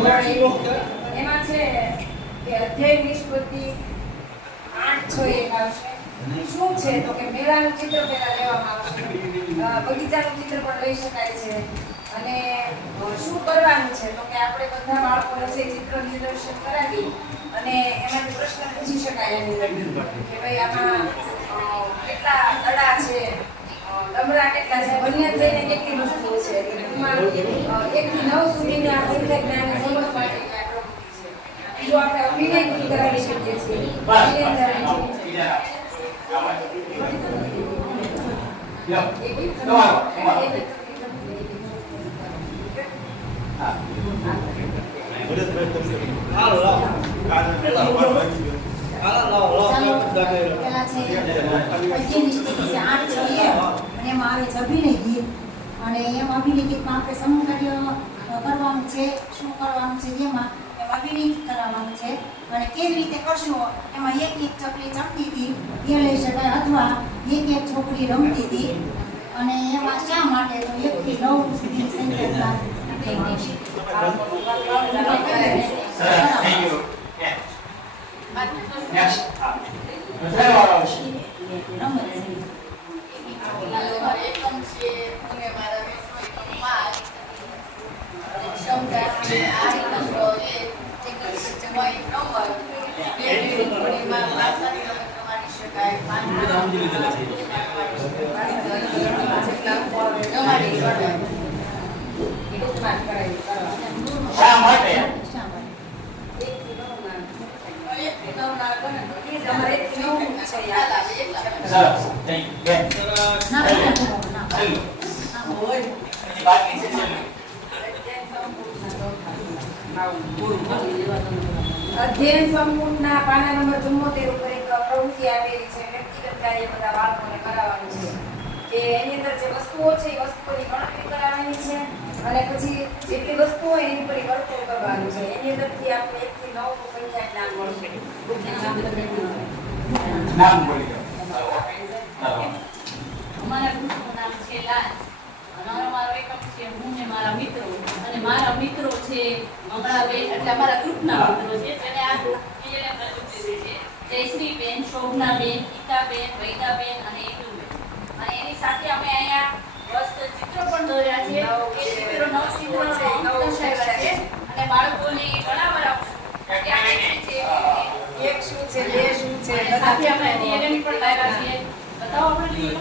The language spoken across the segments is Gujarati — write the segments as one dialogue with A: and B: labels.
A: એમાં છે ચિત્ર પણ લઈ શકાય છે. અને શું કરવાનું છે? તો કે આપણે બધા બાળકોને છે ચિત્ર નિદર્શન કરાવી અને એમાંથી પ્રશ્ન પૂછી શકાય કે ભાઈ આમાં કેટલા દડા છે? અ, ડમરા કેટલા છે બંને થઈને કેટલી વસ્તુઓ છે એટલે ટૂંકમાં, અ, એકથી નવ સુધીના સંખ્યા જ્ઞાનની સમજ માટેની આ પ્રવૃત્તિ છે જો આપણે અભિનય પણ કરાવી શકીએ છીએ અભિનય કરાવી શકીએ છીએ.
B: પેલા છે અધ્યયન સ્થિતિ છે આઠ છે એ અને એમાં આવે છે અભિનય ગીત. અને એમ અભિનય ગીતમાં આપણે સમૂહ કાર્ય કરવાનું છે, શું કરવાનું છે, જેમાં અભિનય કરાવવાનું છે. અને કેવી રીતે કરશો, એમાં એક એક ચકલી ચમતી હતી એ લઈ શકાય અથવા એક એક છોકરી રમતી હતી. અને એમાં શા માટે તો એકથી નવ સુધી સંખ્યા
C: સરસ થેન્ક યુ નેક્સ્ટ વધારે વાળો આવશે
B: રમત છે
D: એકમ છે અને મારા વિશ્વ એકમ પાંચ અને ક્ષમતા છે આ એકમનો એક એકમ સિસ્ટમમાં એક નંબર બે મિનિટ થોડીમાં ભાષાની રમત રમાડી શકાય પાંચ રમાડી શકાય
A: ટૂંકમાં જ કરાવી કરવા.
C: શા માટે
B: શા માટે
A: એકથી નવના.
D: એક નવના ગણે તો
A: એ જ અમારે એકથી નવનું છે
D: ખ્યાલ
A: યાદ.
D: આવે એટલા
C: સરસ થેન્ક યુ બેન
B: ના ના ના
C: છેલ્લું
B: ના
D: હોય
C: હજી બાકી છે છેલ્લું
A: અધ્યયન સંપૂર્ણના પાના નંબર ચુમ્મોતેર ઉપર એક પ્રવૃત્તિ આવેલી છે વ્યક્તિગત કાર્ય બધા બાળકોને કરાવવાનું છે. કે એની અંદર જે વસ્તુઓ છે એ વસ્તુઓની ગણતરી કરાવવાની છે અને પછી જેટલી વસ્તુઓ હોય એની પર ઈ વર્તુળ કરવાનું છે. એની અંદરથી આપણે એક થી નવ સંખ્યા જ્ઞાન મળશે
C: નામ બોલી
E: અમારા ગ્રુપનું નામ છે લાલ. અને અમારો એકમ છે હું ને મારા મિત્રો. અને મારા મિત્રો છે મંગળાબેન એટલે અમારા ગ્રુપના મિત્રો છે જેને આ ગ્રુપ PLM છે જયશ્રીબેન શોભનાબેન ગીતાબેન વૈદાબેન અને ઈટુબેન અને એની સાથે અમે અહીંયા મસ્ત ચિત્રો પણ દોર્યા છે. એ ચિત્રો નવ ચિત્રો છે દર્શાવ્યા છે. અને બાળકોને ઘણા બધા
A: એક શું છે બે શું છે
E: સાથે અમે DLM પણ લાવ્યા
A: Tawa pa rin.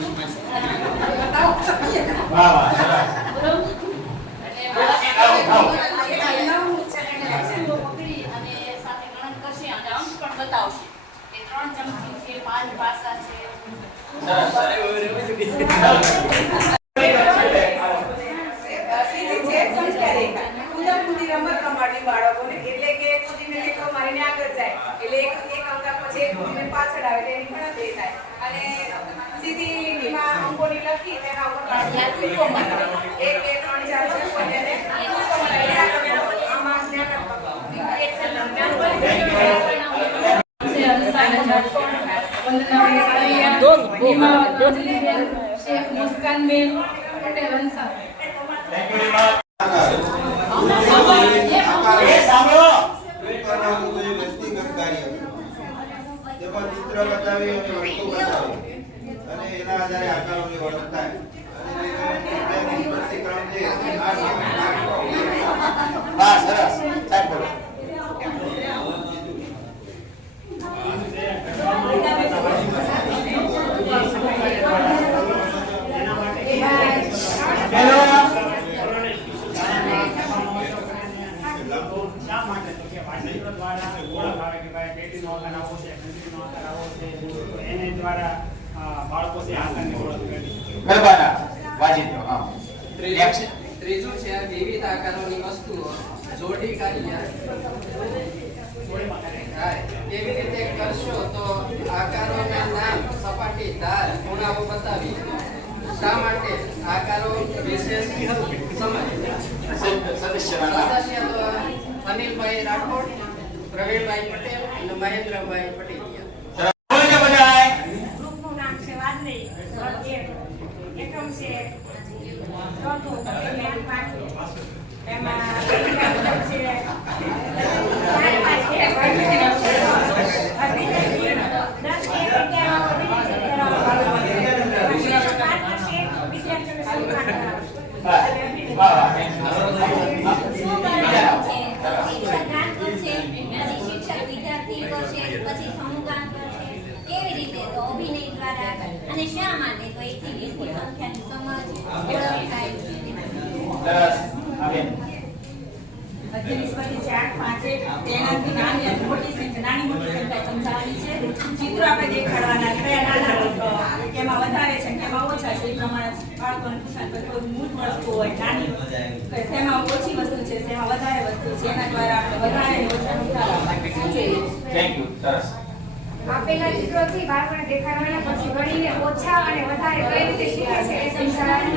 A: અંકોની લખી તેના ઉપર બાળકોને ટીકો મારવાનો. એક, બે, ત્રણ, ચાર, પાંચ, અને એને ટીકો મારીને આગળ વધો. આમાં જ્ઞાનાત્મક એક જ્ઞાન
E: Shaikh Muskanben Patel Ansar
C: thank you very much એ સાંભળો
F: કરવાનું તો એ વ્યક્તિગત કાર્ય તેમાં ચિત્ર બતાવી અને વસ્તુ બતાવી અને એના આધારે આકારોની વર્ણન થાય અને એનું પ્રતિક્રમ છે આ
C: વાહ સરસ સાહેબ બોલો હેલો
G: શા માટે તો કે વાચિત્રો દ્વારા ઓળખ આવે કે ભાઈ પેટીનો આકાર આવો છે ઘંટડીનો આકાર આવો છે તો અ, બાળકો છે આકારની ઓળખ કરી.
C: ગરબાના વાજિત્રો હા.
H: ત્રીજું ત્રીજું છે વિવિધ આકારોની વસ્તુઓ જોડી કાર્ય. હા, રીતે કરશો તો આકારોના નામ સપાટી ધાર ખૂણાઓ બતાવી. શા માટે આકારો વિશેષ સમજ? અનિલભાઈ રાઠોડ પ્રવીણભાઈ પટેલ અને મહેન્દ્રભાઈ પટેલિયા
C: બોલજો બધાય
A: ગ્રુપનું નામ છે વાદળી એક એકમ છે ચોથું જ્ઞાન પાંચમું
C: વાહ વાહ વાહ thank you.
I: શું
C: બીજા
I: કરવાનું
C: આવો.
I: છે તો શિક્ષક કામ કરશે પછી શિક્ષક વિદ્યાર્થી કરશે પછી સમૂહ કામ કરશે કેવી રીતે તો અભિનય દ્વારા અને શા માટે તો એક થી વીસ
J: 10 ચિત્રો આપણે બાળકોને તેમાં ઓછી વસ્તુ છે. તેમાં વધારે વસ્તુ છે. દ્વારા વધારે ઓછા
A: આપેલા ચિત્રોથી બાળકોને દેખાડવાના પછી ગણીને ઓછા અને વધારે કઈ રીતે શીખે છે એ સમજાવવાના